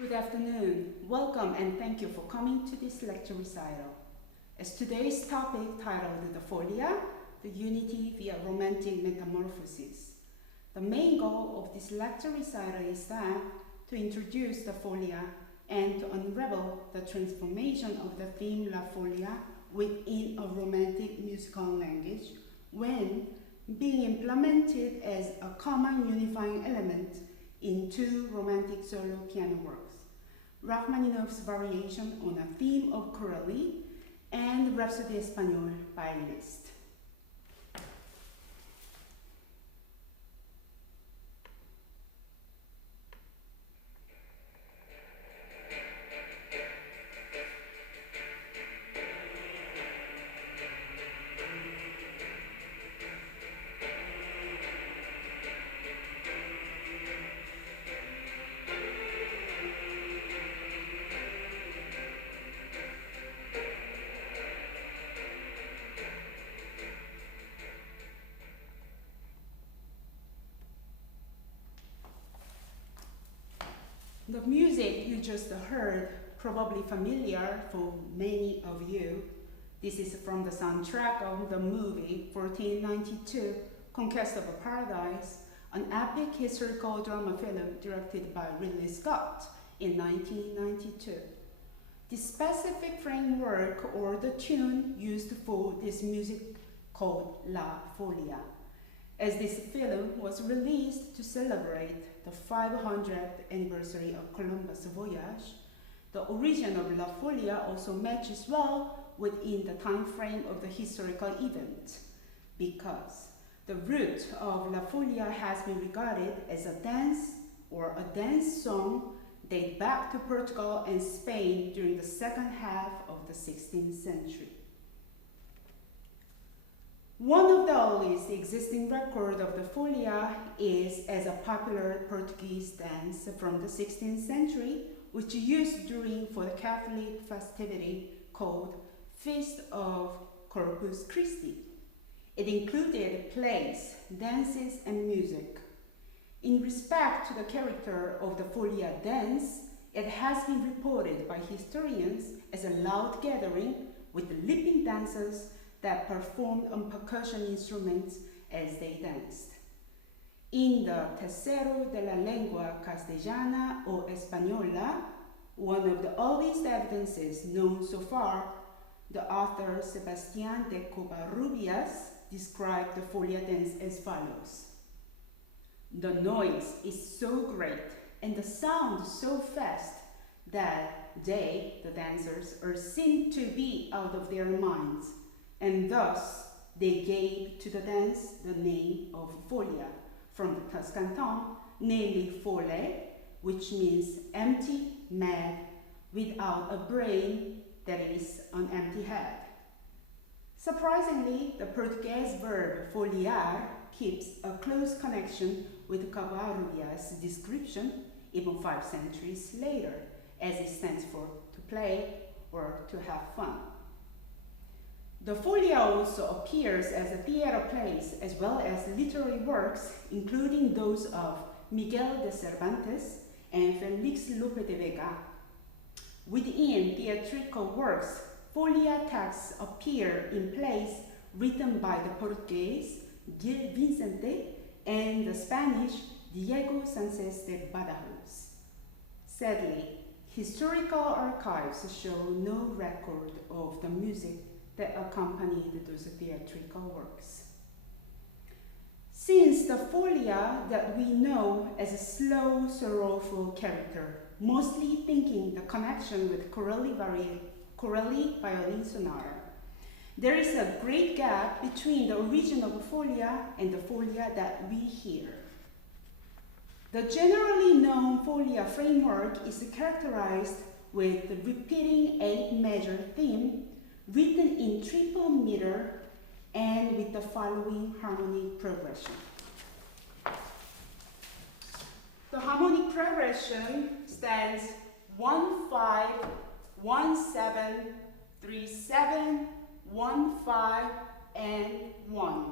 Good afternoon. Welcome and thank you for coming to this lecture recital. As today's topic titled The Folia, the Unity via Romantic Metamorphosis. The main goal of this lecture recital is that to introduce the Folia and to unravel the transformation of the theme La Folia within a romantic musical language when being implemented as a common unifying element in two romantic solo piano works, Rachmaninoff's variation on a theme of Corelli and Rhapsodie espagnole by Liszt. The music you just heard, probably familiar for many of you. This is from the soundtrack of the movie 1492, Conquest of Paradise, an epic historical drama film directed by Ridley Scott in 1992. The specific framework or the tune used for this music called La Folia, as this film was released to celebrate the 500th anniversary of Columbus' voyage. The origin of La Folia also matches well within the time frame of the historical event, because the root of La Folia has been regarded as a dance or a dance song dated back to Portugal and Spain during the second half of the 16th century. One of the earliest existing record of the Folia is as a popular Portuguese dance from the 16th century, which used during for the Catholic festivity called Feast of Corpus Christi. It included plays, dances, and music. In respect to the character of the Folia dance, it has been reported by historians as a loud gathering with leaping dancers that performed on percussion instruments as they danced. In the Tesoro de la Lengua Castellana o Española, one of the earliest evidences known so far, the author Sebastián de Covarrubias described the Folia dance as follows. The noise is so great and the sound so fast that they, the dancers, are seen to be out of their minds, and thus they gave to the dance the name of Folia, from the Tuscan tongue, namely folle, which means empty, mad, without a brain, that is, an empty head. Surprisingly, the Portuguese verb foliar keeps a close connection with Covarrubias' description even 5 centuries later, as it stands for to play or to have fun. The Folia also appears as a theater plays as well as literary works, including those of Miguel de Cervantes and Félix Lope de Vega. Within theatrical works, Folia texts appear in plays written by the Portuguese Gil Vicente and the Spanish Diego Sánchez de Badajoz. Sadly, historical archives show no record of the music that accompanied those theatrical works. Since the Folia that we know as a slow, sorrowful character, mostly thinking the connection with Corelli violin sonata, there is a great gap between the original Folia and the Folia that we hear. The generally known Folia framework is characterized with the repeating 8-measure theme written in triple meter and with the following harmonic progression. The harmonic progression stands 1-5, 1-7, 3-7, 1-5, and 1.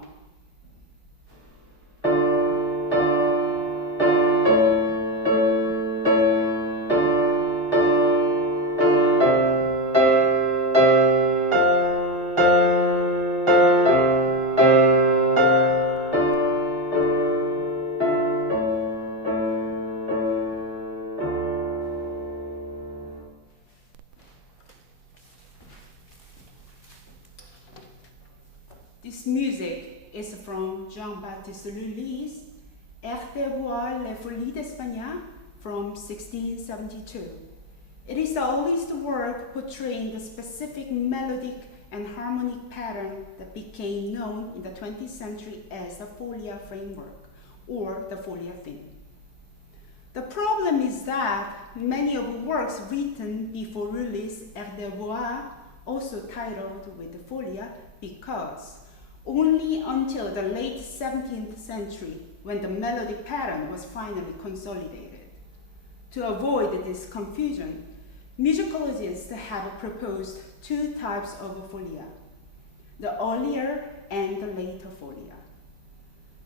is from Jean-Baptiste Lully's Air de Voix, les Folies d'Espagne from 1672. It is the oldest work portraying the specific melodic and harmonic pattern that became known in the 20th century as the Folia framework, or the Folia theme. The problem is that many of the works written before Lully's Air de Voix, also titled with the Folia, because only until the late 17th century, when the melodic pattern was finally consolidated. To avoid this confusion, musicologists have proposed two types of folia, the earlier and the later folia.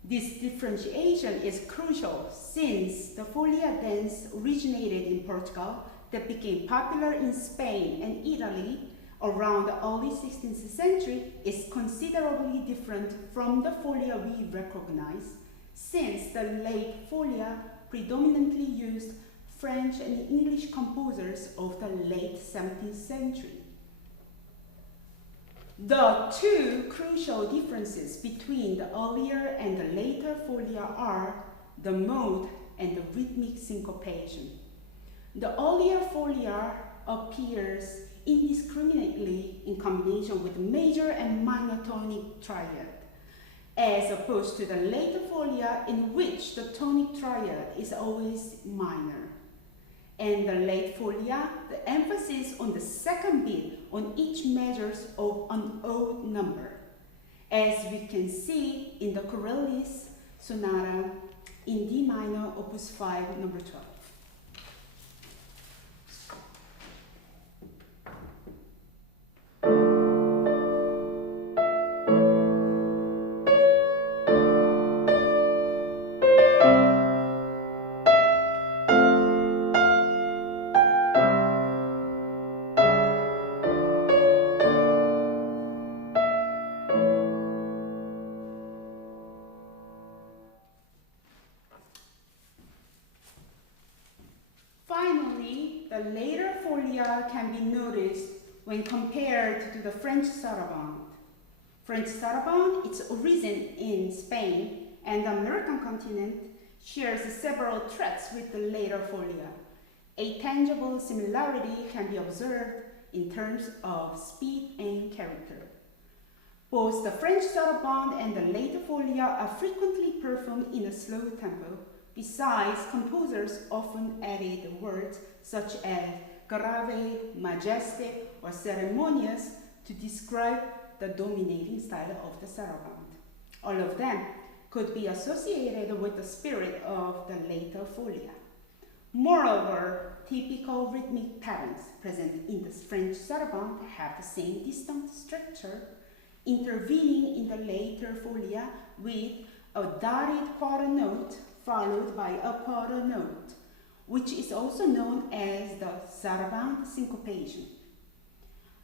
This differentiation is crucial since the folia dance originated in Portugal that became popular in Spain and Italy around the early 16th century is considerably different from the folia we recognize, since the late folia predominantly used French and English composers of the late 17th century. The two crucial differences between the earlier and the later folia are the mode and the rhythmic syncopation. The earlier folia appears indiscriminately in combination with major and minor tonic triad, as opposed to the later folia in which the tonic triad is always minor. In the late folia, the emphasis on the second beat on each measure of an odd number, as we can see in the Corelli's Sonata in D minor, Opus 5, number 12. Finally, the later folia can be noticed when compared to the French sarabande. French sarabande, its origin in Spain and the American continent, shares several traits with the later folia. A tangible similarity can be observed in terms of speed and character. Both the French sarabande and the later folia are frequently performed in a slow tempo. Besides, composers often added words such as grave, majestic, or ceremonious to describe the dominating style of the sarabande. All of them could be associated with the spirit of the later folia. Moreover, typical rhythmic patterns present in the French sarabande have the same distinct structure, intervening in the later folia with a dotted quarter note followed by a quarter note, which is also known as the sarabande syncopation.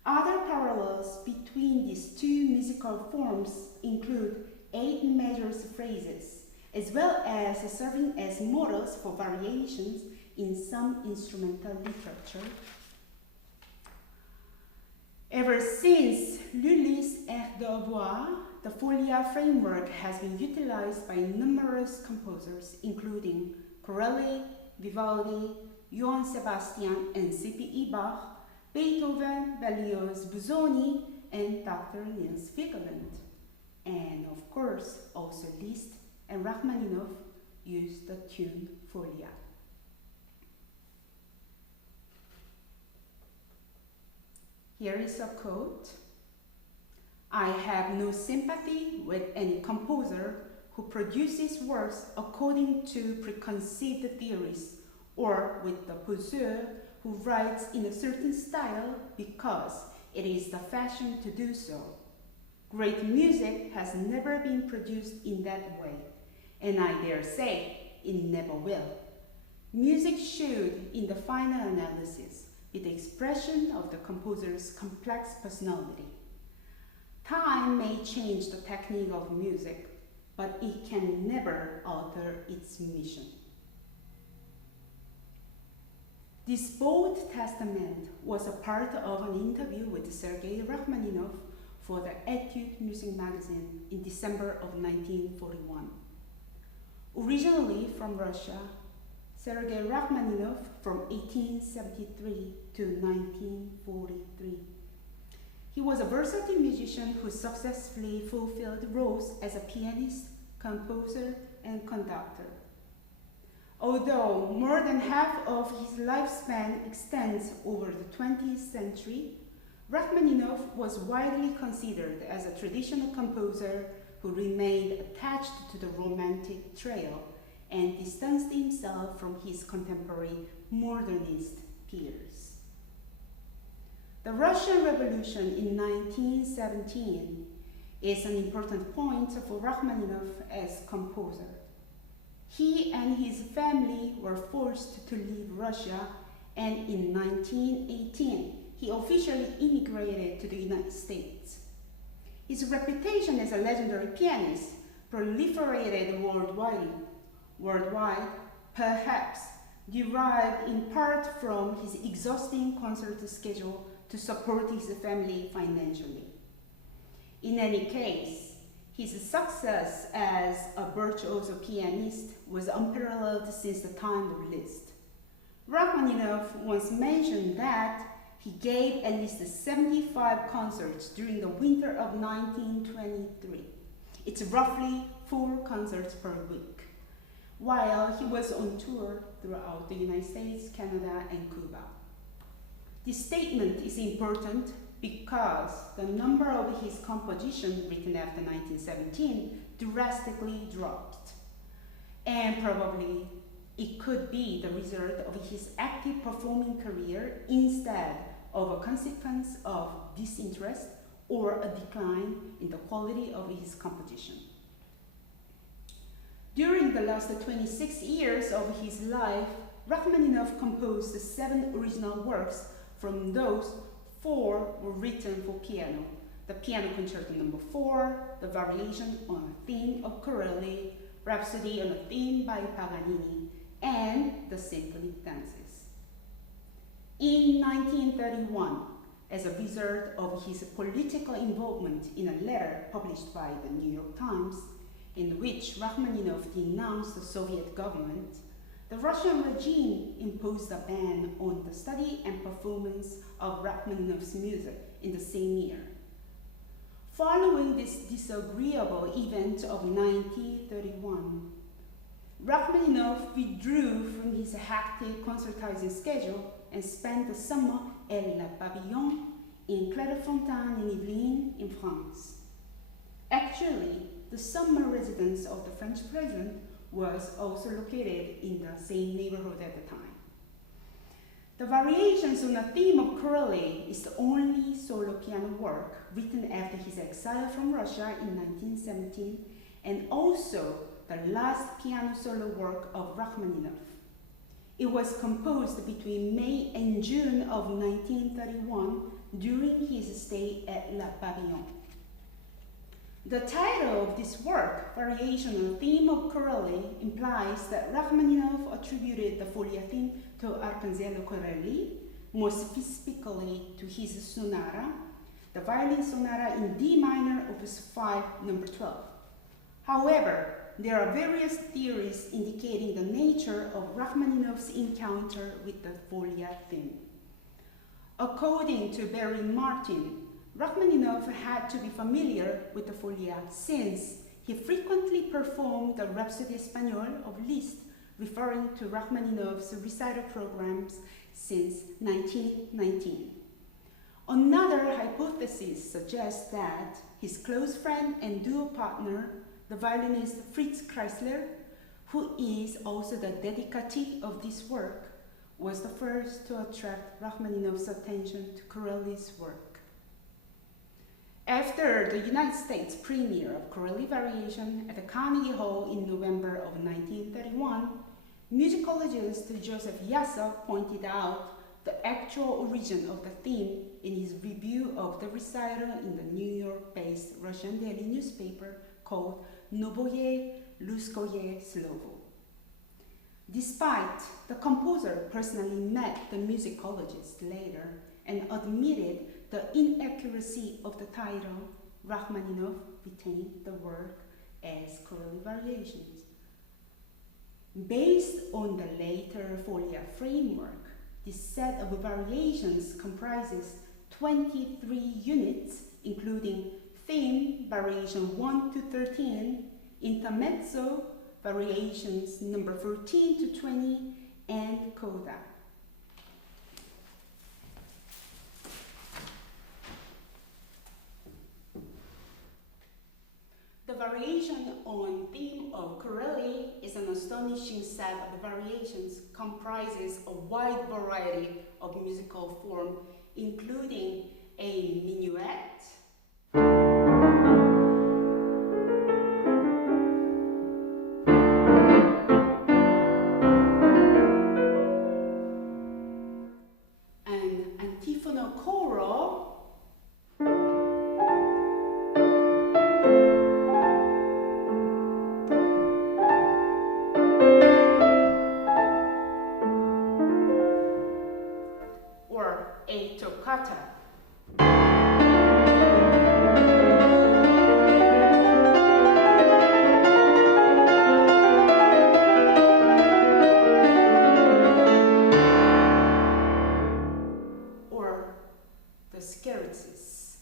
Other parallels between these two musical forms include 8 measures phrases, as well as serving as models for variations in some instrumental literature. Ever since Lully's Air de Voix, the Folia framework has been utilized by numerous composers, including Corelli, Vivaldi, Johann Sebastian and C.P.E. Bach, Beethoven, Berlioz, Busoni, and Dr. Niels Vigeland. And of course, also Liszt and Rachmaninoff used the tune Folia. Here is a quote. I have no sympathy with any composer who produces works according to preconceived theories, or with the poseur who writes in a certain style because it is the fashion to do so. Great music has never been produced in that way, and I dare say it never will. Music should, in the final analysis, be the expression of the composer's complex personality. Time may change the technique of music, but it can never alter its mission. This bold testament was a part of an interview with Sergei Rachmaninoff for the Etude Music magazine in December of 1941. Originally from Russia, Sergei Rachmaninoff from 1873 to 1943. He was a versatile musician who successfully fulfilled roles as a pianist, composer, and conductor. Although more than half of his lifespan extends over the 20th century, Rachmaninoff was widely considered as a traditional composer who remained attached to the Romantic trail and distanced himself from his contemporary modernist peers. The Russian Revolution in 1917 is an important point for Rachmaninoff as composer. He and his family were forced to leave Russia, and in 1918, he officially immigrated to the United States. His reputation as a legendary pianist proliferated worldwide, perhaps derived in part from his exhausting concert schedule to support his family financially. In any case, his success as a virtuoso pianist was unparalleled since the time of Liszt. Rachmaninoff once mentioned that he gave at least 75 concerts during the winter of 1923. It's roughly 4 concerts per week, while he was on tour throughout the United States, Canada, and Cuba. This statement is important because the number of his compositions written after 1917 drastically dropped, and probably it could be the result of his active performing career instead of a consequence of disinterest or a decline in the quality of his composition. During the last 26 years of his life, Rachmaninoff composed 7 original works. From those, 4 were written for piano: the Piano Concerto No. 4, the Variation on a Theme of Corelli, Rhapsody on a Theme by Paganini, and the Symphonic Dances. In 1931, as a result of his political involvement in a letter published by the New York Times, in which Rachmaninoff denounced the Soviet government, the Russian regime imposed a ban on the study and performance of Rachmaninoff's music in the same year. Following this disagreeable event of 1931, Rachmaninoff withdrew from his hectic concertizing schedule and spent the summer at Le Pavillon in Clairefontaine in Yvelines in France. Actually, the summer residence of the French president was also located in the same neighborhood at the time. The Variations on a Theme of Corelli is the only solo piano work written after his exile from Russia in 1917, and also the last piano solo work of Rachmaninoff. It was composed between May and June of 1931 during his stay at Le Pavillon. The title of this work, Variation on a Theme of Corelli, implies that Rachmaninoff attributed the Folia theme to Arcangelo Corelli, more specifically to his sonata, the violin sonata in D minor, opus 5, number 12. However, there are various theories indicating the nature of Rachmaninoff's encounter with the Folia theme. According to Barry Martin, Rachmaninoff had to be familiar with the Folia since he frequently performed the Rhapsodie espagnole of Liszt, referring to Rachmaninoff's recital programs since 1919. Another hypothesis suggests that his close friend and duo partner, the violinist Fritz Kreisler, who is also the dedicatee of this work, was the first to attract Rachmaninoff's attention to Corelli's work. After the United States premiere of Corelli Variation at the Carnegie Hall in November of 1931, musicologist Joseph Yassa pointed out the actual origin of the theme in his review of the recital in the New York-based Russian daily newspaper called Novoye Luskoye Slovo. Despite the composer personally met the musicologist later and admitted the inaccuracy of the title, Rachmaninoff retained the work as Corelli variations. Based on the later Folia framework, this set of variations comprises 23 units, including theme variation 1 to 13, intermezzo variations number 14 to 20, and coda. The variation on Theme of Corelli is an astonishing set of variations, comprises a wide variety of musical forms, including a minuet, an antiphonal choral, or a toccata. Or the scherzes.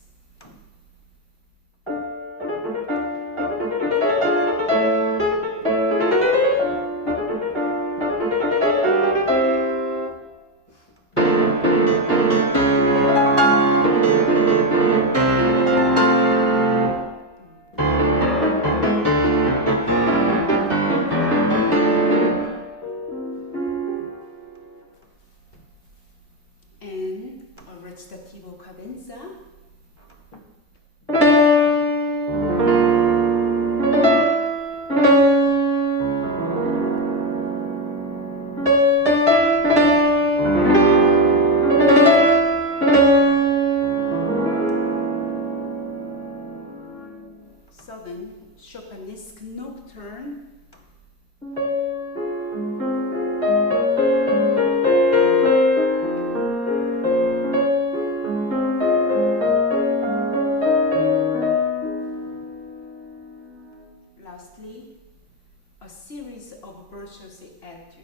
And a recitativo cadenza. Southern Chopinesque nocturne. Lastly, a series of virtuosi etude.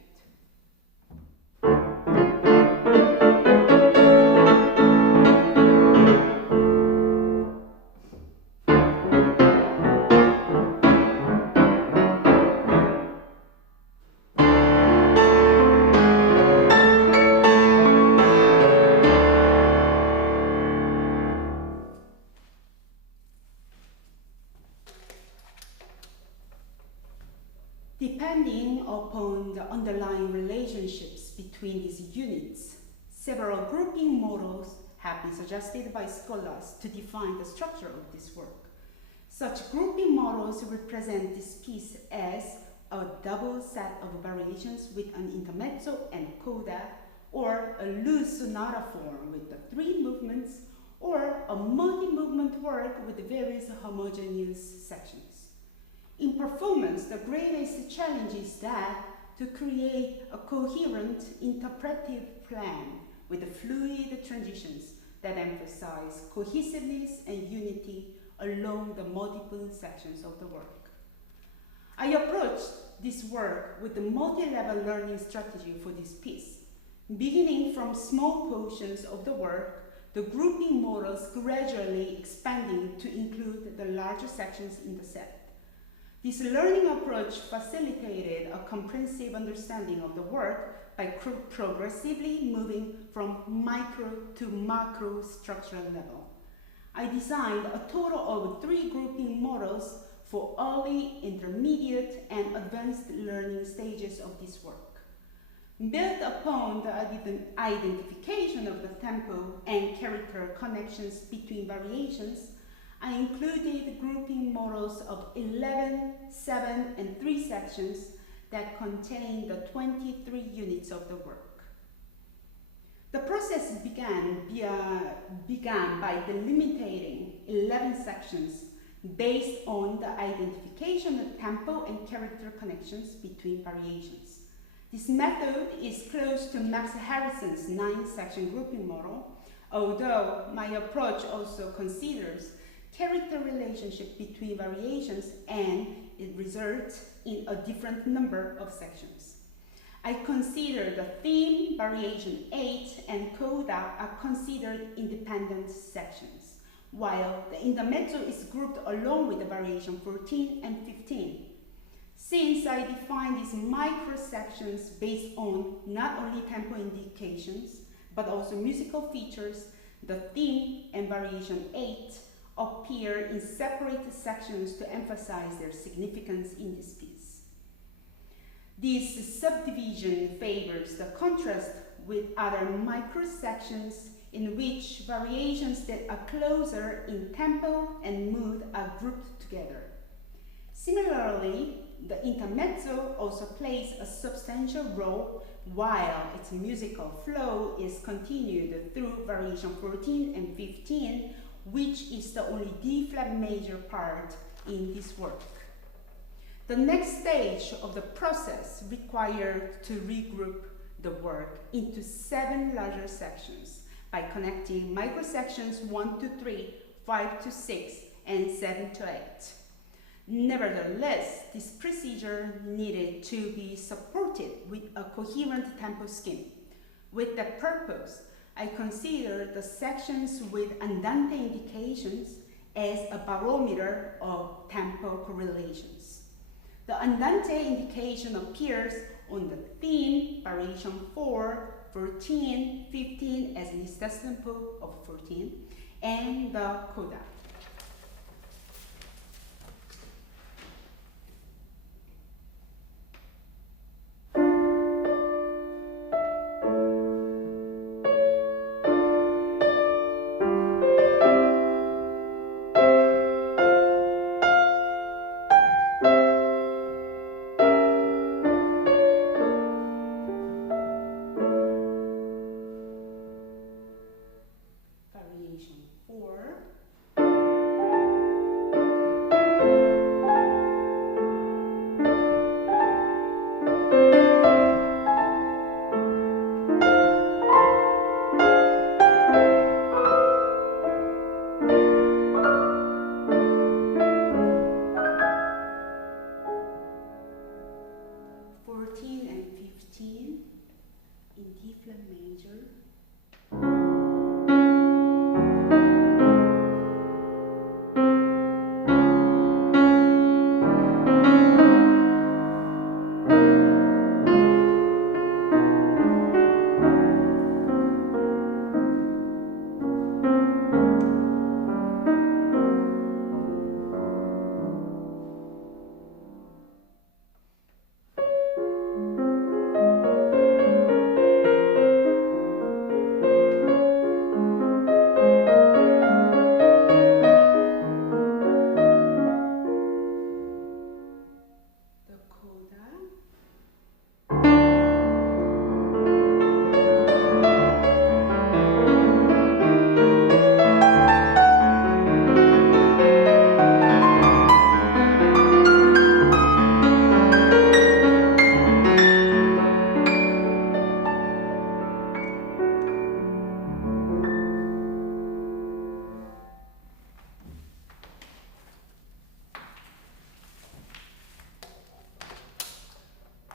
Depending upon the underlying relationships between these units, several grouping models have been suggested by scholars to define the structure of this work. Such grouping models represent this piece as a double set of variations with an intermezzo and coda, or a loose sonata form with the 3 movements, or a multi-movement work with various homogeneous sections. In performance, the greatest challenge is that to create a coherent interpretive plan with fluid transitions that emphasize cohesiveness and unity along the multiple sections of the work. I approached this work with the multi-level learning strategy for this piece. Beginning from small portions of the work, the grouping models gradually expanding to include the larger sections in the set. This learning approach facilitated a comprehensive understanding of the work by progressively moving from micro to macro structural level. I designed a total of 3 grouping models for early, intermediate, and advanced learning stages of this work. Built upon the identification of the tempo and character connections between variations, I included grouping models of 11, 7, and 3 sections that contain the 23 units of the work. The process began by delimiting 11 sections based on the identification of tempo and character connections between variations. This method is close to Max Harrison's 9-section grouping model, although my approach also considers character relationship between variations and it results in a different number of sections. I consider the theme, variation 8, and coda are considered independent sections, while the intermezzo is grouped along with the variation 14 and 15. Since I define these micro-sections based on not only tempo indications, but also musical features, the theme and variation 8 appear in separate sections to emphasize their significance in this piece. This subdivision favors the contrast with other micro-sections in which variations that are closer in tempo and mood are grouped together. Similarly, the intermezzo also plays a substantial role while its musical flow is continued through variation 14 and 15, which is the only D-flat major part in this work. The next stage of the process required to regroup the work into 7 larger sections by connecting microsections 1 to 3, 5 to 6, and 7 to 8. Nevertheless, this procedure needed to be supported with a coherent tempo scheme. With that purpose, I consider the sections with andante indications as a barometer of tempo correlations. The andante indication appears on the theme, variation 4, 14, 15 as Liszt's tempo of 14, and the coda. Variation 4.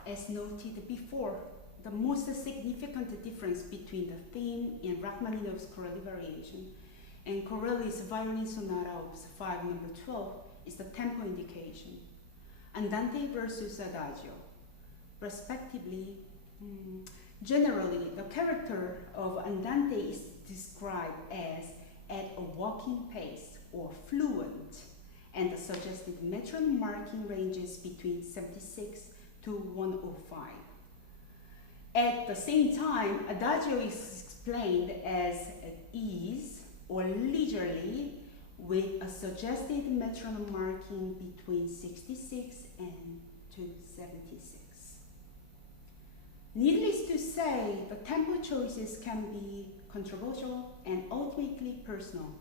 As noted before, the most significant difference between the theme in Rachmaninoff's Corelli variation and Corelli's violin sonata opus 5 number 12 is the tempo indication, andante versus adagio, respectively. Generally, the character of andante is described as at a walking pace or fluent, and the suggested metronome marking ranges between 76 to 105. At the same time, adagio is explained as at ease or leisurely with a suggested metronome marking between 66 and to 76. Needless to say, the tempo choices can be controversial and ultimately personal.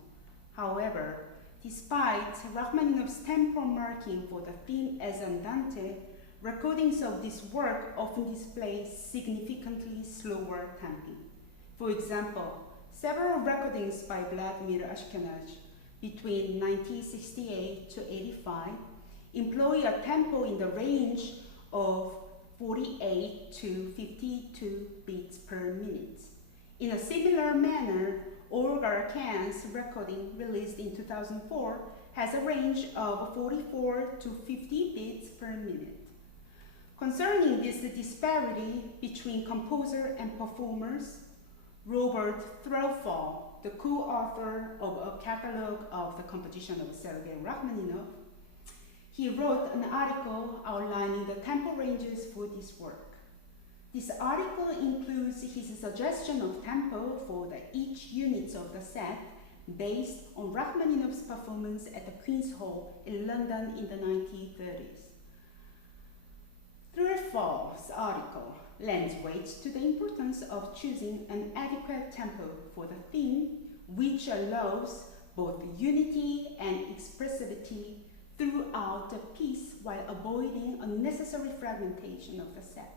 However, despite Rachmaninoff's tempo marking for the theme as andante, recordings of this work often display significantly slower tempi. For example, Several recordings by Vladimir Ashkenaz between 1968 to 85 employ a tempo in the range of 48 to 52 beats per minute. In a similar manner, Olga Khan's recording, released in 2004, has a range of 44 to 50 beats per minute. Concerning this disparity between composer and performers, Robert Threlfall, the co-author of a catalog of the composition of Sergei Rachmaninoff, he wrote an article outlining the tempo ranges for this work. This article includes his suggestion of tempo for each unit of the set based on Rachmaninoff's performance at the Queen's Hall in London in the 1930s. Threlfall's article lends weight to the importance of choosing an adequate tempo for the theme, which allows both unity and expressivity throughout the piece while avoiding unnecessary fragmentation of the set.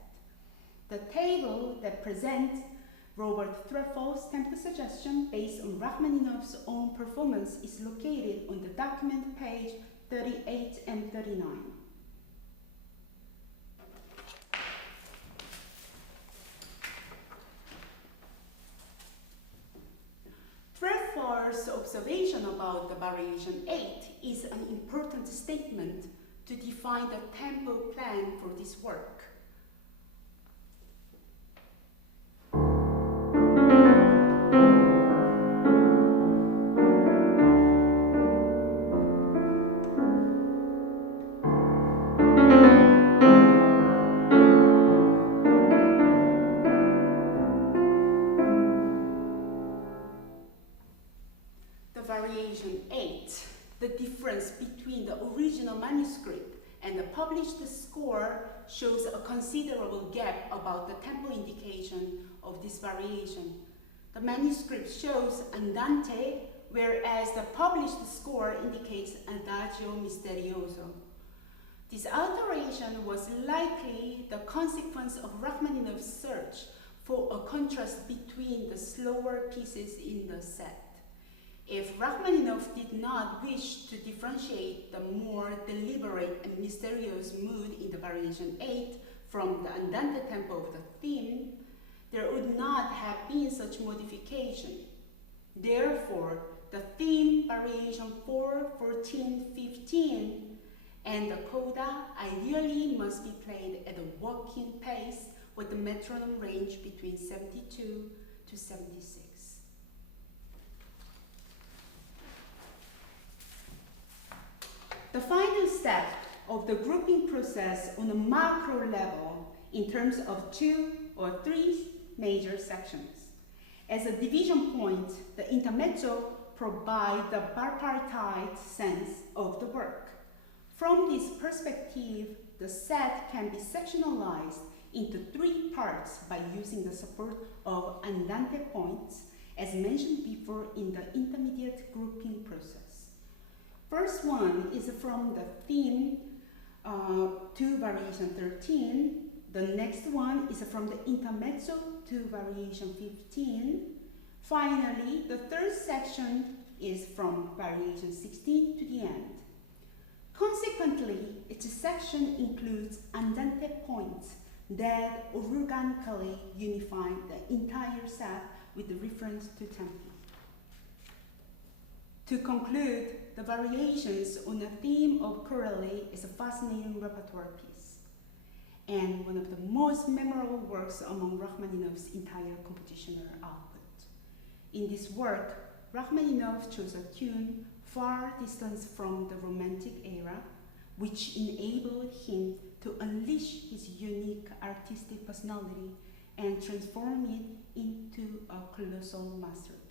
The table that presents Robert Threlfall's tempo suggestion based on Rachmaninoff's own performance is located on the document page 38 and 39. Threlfall's observation about the variation 8 is an important statement to define the tempo plan for this work. Variation 8, the difference between the original manuscript and the published score shows a considerable gap about the tempo indication of this variation. The manuscript shows andante, whereas the published score indicates adagio misterioso. This alteration was likely the consequence of Rachmaninoff's search for a contrast between the slower pieces in the set. If Rachmaninoff did not wish to differentiate the more deliberate and mysterious mood in the variation 8 from the andante tempo of the theme, there would not have been such modification. Therefore, the theme variation 4, 14, 15, and the coda ideally must be played at a walking pace with the metronome range between 72 to 76. The final step of the grouping process on a macro level in terms of 2 or 3 major sections. As a division point, the intermezzo provides the bipartite sense of the work. From this perspective, the set can be sectionalized into 3 parts by using the support of andante points, as mentioned before in the intermediate grouping process. First one is from the theme to variation 13. The next one is from the intermezzo to variation 15. Finally, the third section is from variation 16 to the end. Consequently, each section includes andante points that organically unify the entire set with reference to tempo. To conclude, the variations on the theme of Corelli is a fascinating repertoire piece and one of the most memorable works among Rachmaninoff's entire compositional output. In this work, Rachmaninoff chose a tune far distant from the Romantic era, which enabled him to unleash his unique artistic personality and transform it into a colossal masterpiece.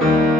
Thank you.